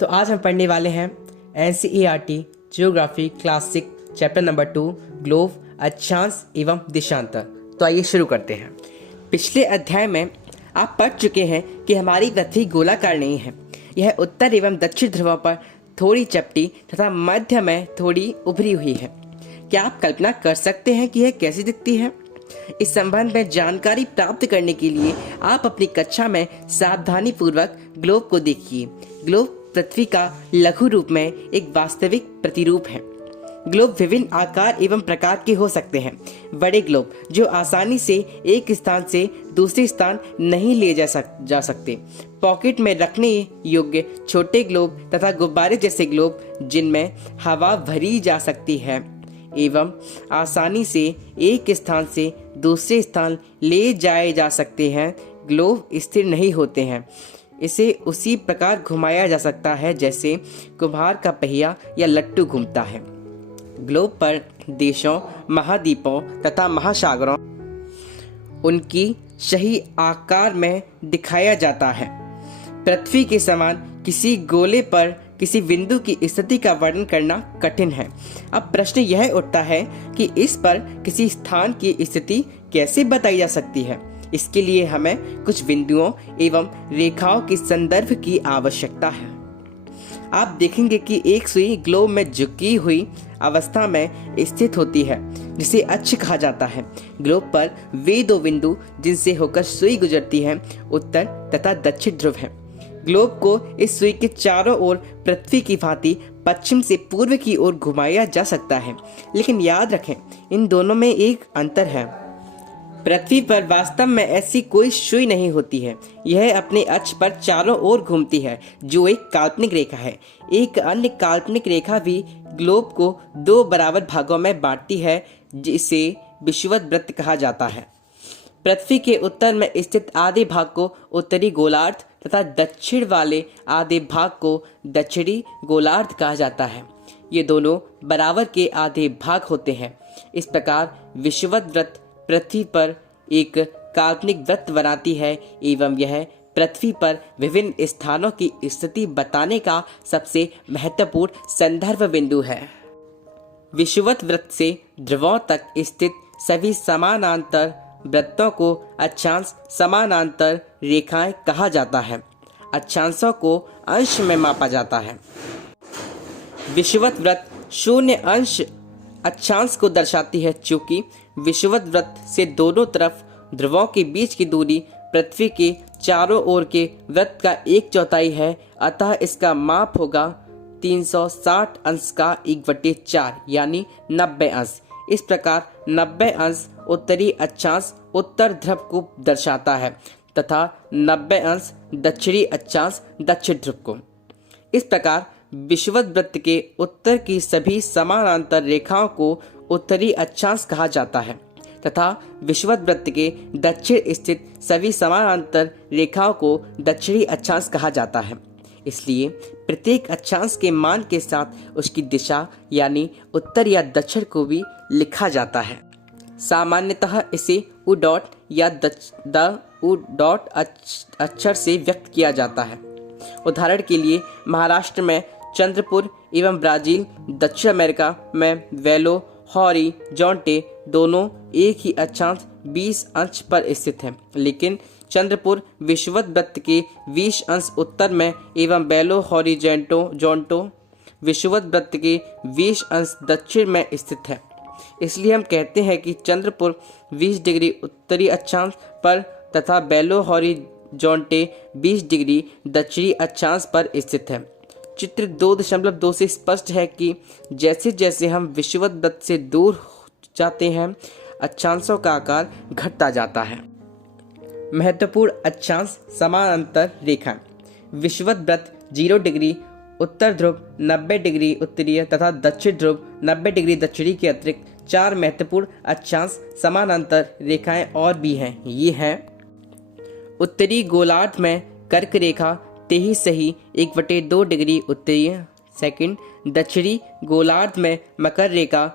तो आज हम पढ़ने वाले हैं NCERT geography classic chapter number 2 globe अक्षांश एवं देशांतर। तो आइए शुरू करते हैं। पिछले अध्याय में आप पढ़ चुके हैं कि हमारी पृथ्वी गोलाकार नहीं है। यह उत्तर एवं दक्षिण ध्रुवों पर थोड़ी चपटी तथा मध्य में थोड़ी उभरी हुई है। क्या आप कल्पना कर सकते हैं कि यह कैसी दिखती है? इस संबंध में जानकारी प्राप्त करने के लिए आप अपनी कक्षा में सावधानी पूर्वक ग्लोब को देखिए। ग्लोब पृथ्वी का लघु रूप में एक वास्तविक प्रतिरूप है। ग्लोब विभिन्न आकार एवं प्रकार के हो सकते हैं। बड़े ग्लोब जो आसानी से एक स्थान से दूसरे स्थान नहीं ले जा सकते, पॉकेट में रखने योग्य छोटे ग्लोब तथा गुब्बारे जैसे ग्लोब जिनमें हवा भरी जा सकती है एवं आसानी से एक स्थान से दूसरे स्थान ले जाए जा सकते हैं, ग्लोब स्थिर नहीं होते हैं। इसे उसी प्रकार घुमाया जा सकता है जैसे कुम्हार का पहिया या लट्टू घूमता है। ग्लोब पर देशों, महाद्वीपों तथा महासागरों उनकी सही आकार में दिखाया जाता है। पृथ्वी के समान किसी गोले पर किसी बिंदु की स्थिति का वर्णन करना कठिन है। अब प्रश्न यह उठता है कि इस पर किसी स्थान की स्थिति कैसे बताई जा सकती है। इसके लिए हमें कुछ बिंदुओं एवं रेखाओं के संदर्भ की आवश्यकता है। आप देखेंगे कि एक सुई ग्लोब में झुकी हुई अवस्था में स्थित होती है जिसे अक्ष कहा जाता है। ग्लोब पर वे दो बिंदु जिनसे होकर सुई गुजरती है उत्तर तथा दक्षिण ध्रुव है। ग्लोब को इस सुई के चारों ओर पृथ्वी की भांति पश्चिम से पूर्व की ओर घुमाया जा सकता है, लेकिन याद रखें इन दोनों में एक अंतर है। पृथ्वी पर वास्तव में ऐसी कोई सुई नहीं होती है। यह अपने अक्ष पर चारों ओर घूमती है जो एक काल्पनिक रेखा है। एक अन्य काल्पनिक रेखा भी ग्लोब को दो बराबर भागों में बांटती है जिसे विषुवत वृत्त कहा जाता है। पृथ्वी के उत्तर में स्थित आधे भाग को उत्तरी गोलार्ध तथा दक्षिण वाले आधे भाग को दक्षिणी गोलार्ध कहा जाता है। ये दोनों बराबर के आधे भाग होते हैं। इस प्रकार विषुवत वृत्त पृथ्वी पर एक काल्पनिक वृत्त बनाती है एवं यह पृथ्वी पर विभिन्न स्थानों की स्थिति बताने का सबसे महत्वपूर्ण संदर्भ बिंदु है। विषुवत वृत्त से ध्रुवों तक स्थित सभी समानांतर वृत्तों को अक्षांश समानांतर रेखाएं कहा जाता है। अक्षांशों को अंश में मापा जाता है। विषुवत वृत्त शून्य अंश अक्षांश को दर्शाती है। चूंकि विषुवत वृत्त से दोनों तरफ ध्रुवों के बीच की दूरी पृथ्वी के चारों ओर के वृत्त का 1/4 है, अतः इसका माप होगा 360 अंश का 1/4 यानी 90 अंश। इस प्रकार 90 अंश उत्तरी अक्षांश उत्तर ध्रुव को दर्शाता है तथा 90 अंश दक्षिणी अक्षांश दक्षिण ध्रुव को। इस प्रकार विषुवत वृत्त के उत्तर की सभी समानांतर रेखाओं को उत्तरी अक्षांश कहा जाता है तथा विषुवत वृत्त के दक्षिण स्थित सभी समानांतर रेखाओं को दक्षिणी अक्षांश कहा जाता है। इसलिए प्रत्येक अक्षांश के मान के साथ उसकी दिशा यानी उत्तर या दक्षिण को भी लिखा जाता है। सामान्यतः इसे u डॉट या द u डॉट अक्षर से व्यक्त किया जाता है। उदाहरण के लिए महाराष्ट्र में चंद्रपुर एवं ब्राजील, दक्षिण अमेरिका में वेलो हॉरिजॉन्टे दोनों एक ही अक्षांश 20 अंश पर स्थित हैं, लेकिन चंद्रपुर विषुवत वृत्त के 20 अंश उत्तर में एवं बेलो हॉरिजॉन्टो विषुवत वृत्त के 20 अंश दक्षिण में स्थित है। इसलिए हम कहते हैं कि चंद्रपुर 20 डिग्री उत्तरी अक्षांश पर तथा बेलो हॉरिजॉन्टे 20 डिग्री दक्षिणी अक्षांश पर स्थित है। चित्र 2.2 से स्पष्ट है कि जैसे जैसे हम विषुवत वृत्त से दूर जाते हैं अक्षांशों का आकार घटता जाता है। महत्वपूर्ण अक्षांश समानांतर रेखा। विषुवत वृत्त 0 डिग्री उत्तर ध्रुव, 90 डिग्री उत्तरीय तथा दक्षिण ध्रुव, 90 डिग्री दक्षिणी के अतिरिक्त 4 महत्वपूर्ण अक्षांश समानांतर रेखाएं और भी हैं। ये हैं उत्तरी गोलार्ध में कर्क रेखा 23 सही 1/2 डिग्री उत्तरीय। सेकंड, दक्षिणी गोलार्ध में मकर रेखा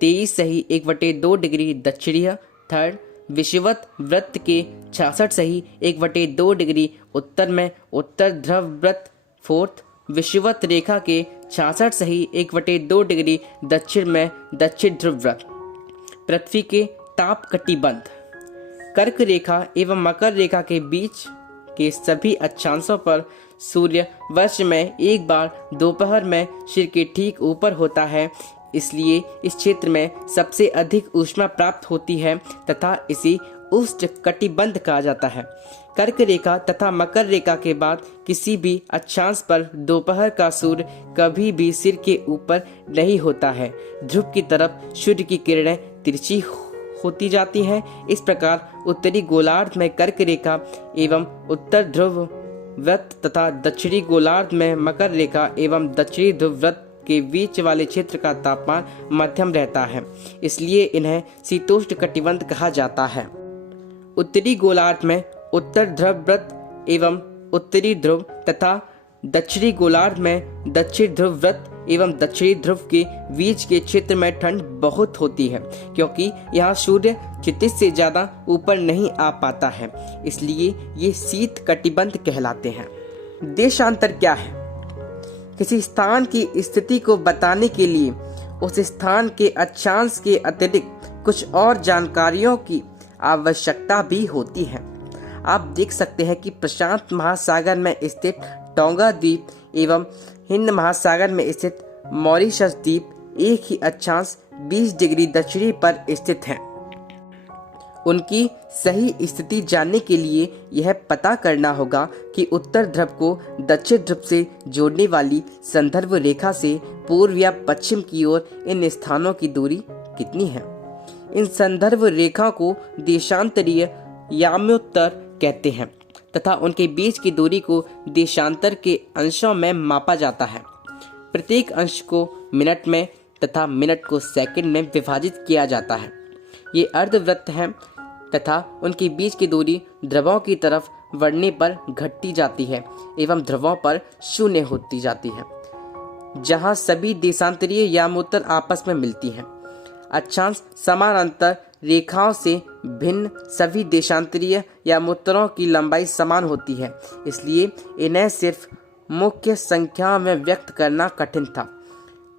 23 सही 1/2 डिग्री दक्षिणीय। थर्ड, विषुवत वृत्त के 66 सही 1/2 डिग्री उत्तर में उत्तर ध्रुव वृत्त। फोर्थ, विषुवत रेखा के 66 सही 1/2 डिग्री दक्षिण में दक्षिण ध्रुव व्रत। पृथ्वी के ताप कटिबंध। कर्क रेखा एवं मकर रेखा के बीच के सभी अक्षांशों पर सूर्य वर्ष में एक बार दोपहर में सिर के ठीक ऊपर होता है, इसलिए इस क्षेत्र में सबसे अधिक ऊष्मा प्राप्त होती है तथा इसे उष्ण कटिबंध कहा जाता है। कर्क रेखा तथा मकर रेखा के बाद किसी भी अक्षांश पर दोपहर का सूर्य कभी भी सिर के ऊपर नहीं होता है। ध्रुव की तरफ सूर्य की किरणें तिरछी होती जाती हैं। इस प्रकार उत्तरी गोलार्ध में कर्क रेखा एवं उत्तर ध्रुव व्रत तथा दक्षिणी गोलार्ध में मकर रेखा एवं दक्षिणी ध्रुव व्रत के बीच वाले क्षेत्र का तापमान मध्यम रहता है, इसलिए इन्हें शीतोष्ण कटिबंध कहा जाता है। उत्तरी गोलार्ध में उत्तर ध्रुव व्रत एवं उत्तरी ध्रुव तथा दक्षिणी गोलार्ध में दक्षिण ध्रुव व्रत एवं दक्षिणी ध्रुव के बीच के क्षेत्र में ठंड बहुत होती है, क्योंकि यहाँ सूर्य क्षितिज से ज्यादा ऊपर नहीं आ पाता है, इसलिए ये शीत कटिबंध कहलाते हैं। देशांतर क्या है? किसी स्थान की स्थिति को बताने के लिए उस स्थान के अक्षांश के अतिरिक्त कुछ और जानकारियों की आवश्यकता भी होती है। आप देख सकते हैं कि प्रशांत महासागर में स्थित टोंगा द्वीप एवं हिंद महासागर में स्थित मॉरिशस द्वीप एक ही अक्षांश 20 डिग्री दक्षिणी पर स्थित हैं। उनकी सही स्थिति जानने के लिए यह पता करना होगा कि उत्तर ध्रुव को दक्षिण ध्रुव से जोड़ने वाली संदर्भ रेखा से पूर्व या पश्चिम की ओर इन स्थानों की दूरी कितनी है। इन संदर्भ रेखा को देशांतरीय याम्योत्तर कहते हैं तथा उनके बीच की दूरी को देशांतर के अंशों में मापा जाता है। प्रत्येक अंश को मिनट में तथा मिनट को सेकंड में विभाजित किया जाता है। ये अर्धवृत्त हैं तथा उनके बीच की दूरी ध्रुवों की तरफ बढ़ने पर घटती जाती है एवं ध्रुवों पर शून्य होती जाती है, जहां सभी देशांतरीय यामोत्तर आपस में मिलती हैं। अक्षांश समानांतर रेखाओं से भिन्न सभी देशांतरीय यामोत्तरों की लंबाई समान होती है, इसलिए इन्हें सिर्फ मुख्य संख्या में व्यक्त करना कठिन था।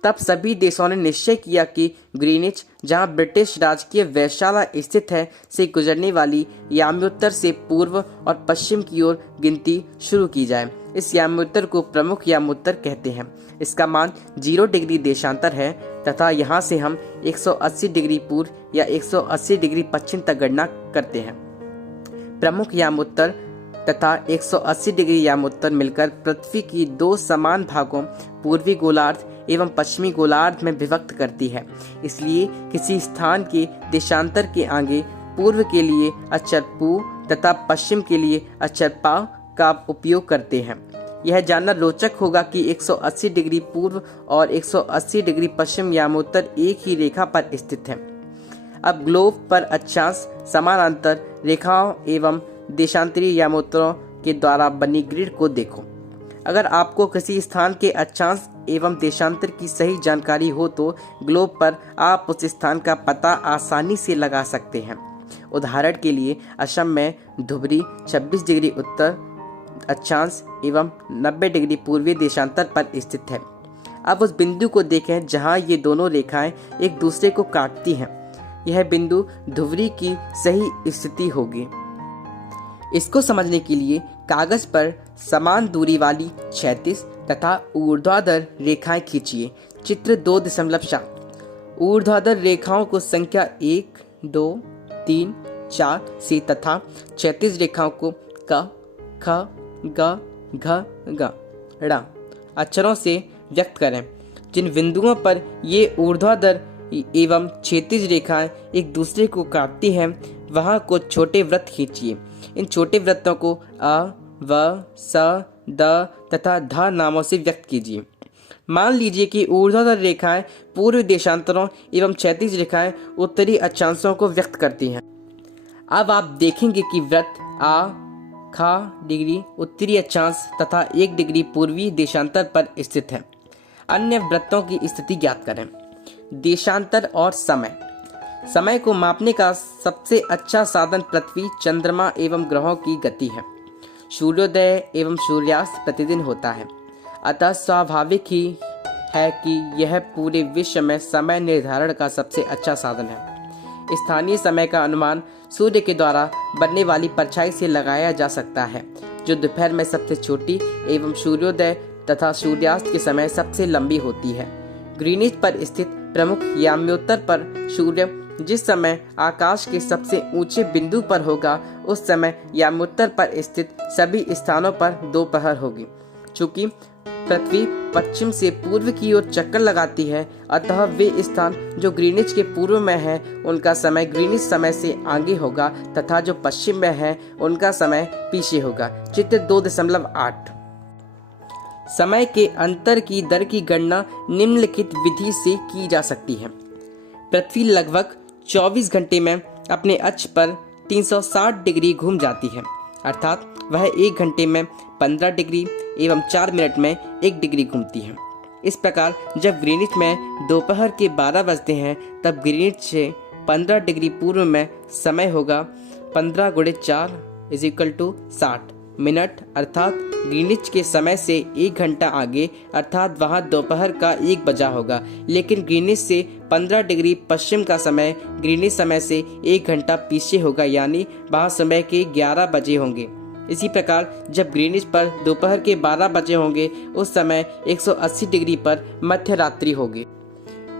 तब सभी देशों ने निश्चय किया कि ग्रीनिच, जहां ब्रिटिश राजकीय वेधशाला स्थित है, से गुजरने वाली याम्योत्तर से पूर्व और पश्चिम की ओर गिनती शुरू की जाए। इस याम्योत्तर को प्रमुख यामोत्तर कहते हैं। इसका मान 0 डिग्री देशांतर है तथा यहाँ से हम 180 डिग्री पूर्व या 180 डिग्री पश्चिम तक गणना करते हैं। प्रमुख यामोत्तर तथा 180 डिग्री यामोत्तर मिलकर पृथ्वी की 2 समान भागों पूर्वी गोलार्ध एवं पश्चिमी गोलार्ध में विभक्त करती है। इसलिए किसी स्थान के देशांतर के आगे पूर्व के लिए अक्षर पू तथा पश्चिम के लिए अक्षर पा का उपयोग करते हैं। यह जानना रोचक होगा कि 180 डिग्री पूर्व और 180 डिग्री पश्चिम यामोत्तर एक ही रेखा पर स्थित हैं। अब ग्लोब पर अक्षांश समानांतर रेखाओं एवं देशांतरीय यामोत्तरों के द्वारा बनी ग्रिड को देखो। अगर आपको किसी स्थान के अक्षांश एवं देशांतर की सही जानकारी हो तो ग्लोब पर आप उस स्थान का पता आसानी से लगा सकते हैं। उदाहरण के लिए असम में धुबरी 26 डिग्री उत्तर अक्षांश एवं 90 डिग्री पूर्वी देशांतर पर स्थित है। अब उस बिंदु को देखें जहां ये दोनों रेखाएं एक दूसरे को काटती हैं। यह बिंदु धुबरी की सही स्थिति होगी। इसको समझने के लिए कागज पर समान दूरी वाली क्षैतिज तथा ऊर्ध्वाधर रेखाएं खींचिए। चित्र 2.7। ऊर्ध्वाधर रेखाओं को संख्या 1, 2, 3, 4 से तथा क्षैतिज रेखाओं को क, ख, ग, घ, ग, ड़ अक्षरों से व्यक्त करें। जिन बिंदुओं पर ये ऊर्ध्वाधर एवं क्षैतिज रेखाएं एक दूसरे को काटती हैं, वहां कुछ छोटे वृत्त खींचिए। इन छोटे वृत्तों को अ, व, स, द तथा ध नामों से व्यक्त कीजिए। मान लीजिए कि ऊर्ध्वाधर रेखाएं पूर्व देशांतरों एवं क्षैतिज रेखाएं उत्तरी अक्षांशों को व्यक्त करती हैं। अब आप देखेंगे कि वृत्त आ, खा डिग्री उत्तरी अक्षांश तथा 1 डिग्री पूर्वी देशांतर पर स्थित है। अन्य वृत्तों की स्थिति ज्ञात करें। देशांतर और समय। समय को मापने का सबसे अच्छा साधन पृथ्वी, चंद्रमा एवं ग्रहों की गति है। सूर्योदय एवं सूर्यास्त प्रतिदिन होता है। अतः स्वाभाविक ही है कि यह पूरे विश्व में समय निर्धारण का सबसे अच्छा साधन है। स्थानीय समय का अनुमान सूर्य के द्वारा बनने वाली परछाई से लगाया जा सकता है, जो दोपहर में सबसे छोटी एवं सूर्योदय तथा सूर्यास्त के समय सबसे लंबी होती है। ग्रीनिच पर स्थित प्रमुख याम्योत्तर पर सूर्य जिस समय आकाश के सबसे ऊंचे बिंदु पर होगा, उस समय याम्योत्तर पर स्थित सभी स्थानों पर दोपहर होगी। चूंकि पृथ्वी पश्चिम से पूर्व की ओर चक्कर लगाती है, अतः वे स्थान जो ग्रीनिच के पूर्व में हैं, उनका समय ग्रीनिच समय से आगे होगा तथा जो पश्चिम में हैं, उनका समय पीछे होगा। चित्र 2.8। समय के अंतर की दर की गणना निम्नलिखित विधि से की जा सकती है। पृथ्वी लगभग 24 घंटे में अपने अक्ष पर 360 डिग्री घूम जाती है, अर्थात वह 1 घंटे में 15 डिग्री एवं 4 मिनट में 1 डिग्री घूमती है। इस प्रकार जब ग्रीनिच में दोपहर के 12 बजते हैं, तब ग्रीनिच से 15 डिग्री पूर्व में समय होगा 15 × 4 = 60 मिनट, अर्थात ग्रीनिच के समय से 1 घंटा आगे, अर्थात वहाँ दोपहर का 1 बजा होगा। लेकिन ग्रीनिच से 15 डिग्री पश्चिम का समय ग्रीनिच समय से 1 घंटा पीछे होगा, यानी वहाँ समय के 11 बजे होंगे। इसी प्रकार जब ग्रीनिच पर दोपहर के 12 बजे होंगे, उस समय 180 डिग्री पर मध्य रात्रि होगी।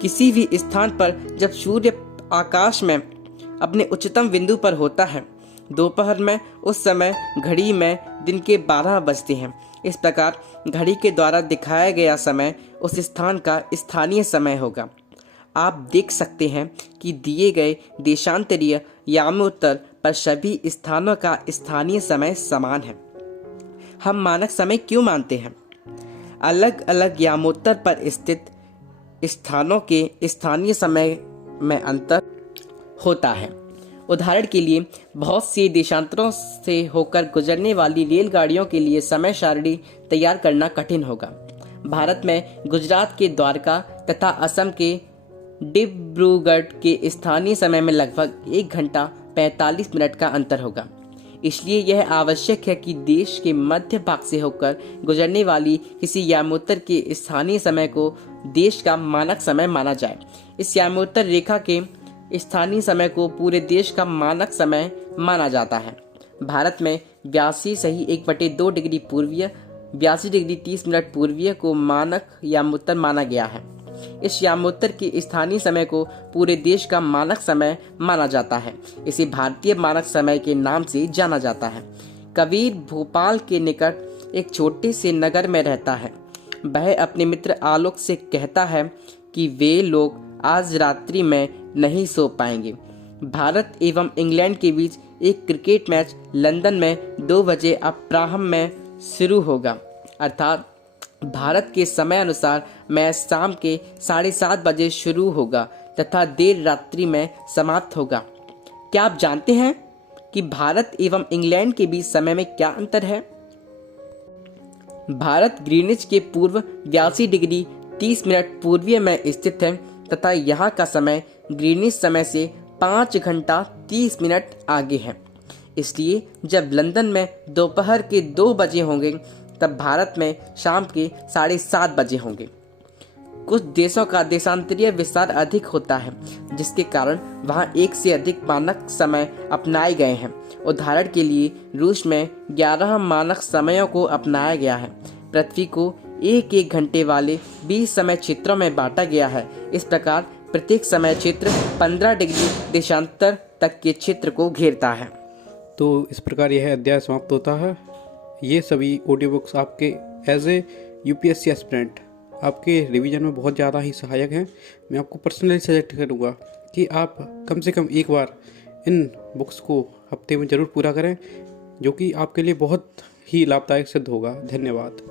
किसी भी स्थान पर जब सूर्य आकाश में अपने उच्चतम बिंदु पर होता है दोपहर में, उस समय घड़ी में दिन के 12 बजते हैं। इस प्रकार घड़ी के द्वारा दिखाया गया समय उस स्थान का स्थानीय समय होगा। आप देख सकते हैं कि दिए गए देशांतरीय यामोत्तर पर सभी स्थानों का स्थानीय समय समान है। हम मानक समय क्यों मानते हैं? अलग अलग यामोत्तर पर स्थित स्थानों के स्थानीय समय में अंतर होता है। उदाहरण के लिए बहुत से देशांतरों से होकर गुजरने वाली रेलगाड़ियों के लिए समय सारणी तैयार करना कठिन होगा। भारत में गुजरात के द्वारका तथा असम के डिब्रूगढ़ के स्थानीय समय में लगभग 1 घंटा 45 मिनट का अंतर होगा। इसलिए यह आवश्यक है कि देश के मध्य भाग से होकर गुजरने वाली किसी यामोत्तर के स्थानीय समय को देश का मानक समय माना जाए। इस यामोत्तर रेखा के स्थानीय समय को पूरे देश का मानक समय माना जाता है। भारत में 82 डिग्री पूर्वीय 82 डिग्री 30 मिनट पूर्वीय को मानक यामोत्तर माना गया है। इस यामोत्तर के स्थानीय समय को पूरे देश का मानक समय माना जाता है। इसे भारतीय मानक समय के नाम से जाना जाता है। कबीर भोपाल के निकट एक छोटे से नगर में रहता है। वह अपने मित्र आलोक से कहता है कि वे लोग आज रात्रि में नहीं सो पाएंगे। भारत एवं इंग्लैंड के बीच एक क्रिकेट मैच लंदन में 2 बजे अपराह्न में शुरू होगा, अर्थात भारत के समय अनुसार मैच शाम के 7:30 बजे शुरू होगा तथा देर रात्रि में समाप्त होगा। क्या आप जानते हैं कि भारत एवं इंग्लैंड के बीच समय में क्या अंतर है? भारत ग्रीनिच के पूर्व 82 डिग्री 30 मिनट पूर्वीय में स्थित है तथा यहाँ का समय ग्रीनिच समय से 5 घंटा 30 मिनट आगे है। इसलिए जब लंदन में दोपहर के 2 बजे होंगे, तब भारत में शाम के 7:30 बजे होंगे। कुछ देशों का देशांतरीय विस्तार अधिक होता है, जिसके कारण वहाँ 1 से अधिक मानक समय अपनाए गए हैं। उदाहरण के लिए रूस में 11 मानक समयों को अपनाया गया है। पृथ्वी को 1-1 घंटे वाले 20 समय क्षेत्रों में बांटा गया है। इस प्रकार प्रत्येक समय क्षेत्र 15 डिग्री देशांतर तक के क्षेत्र को घेरता है। तो इस प्रकार यह अध्याय समाप्त होता है। ये सभी ऑडियो बुक्स आपके एज ए यूपीएससी एस्पिरेंट आपके रिवीजन में बहुत ज़्यादा ही सहायक हैं। मैं आपको पर्सनली सजेस्ट करूँगा कि आप कम से कम एक बार इन बुक्स को हफ्ते में ज़रूर पूरा करें, जो कि आपके लिए बहुत ही लाभदायक सिद्ध होगा। धन्यवाद।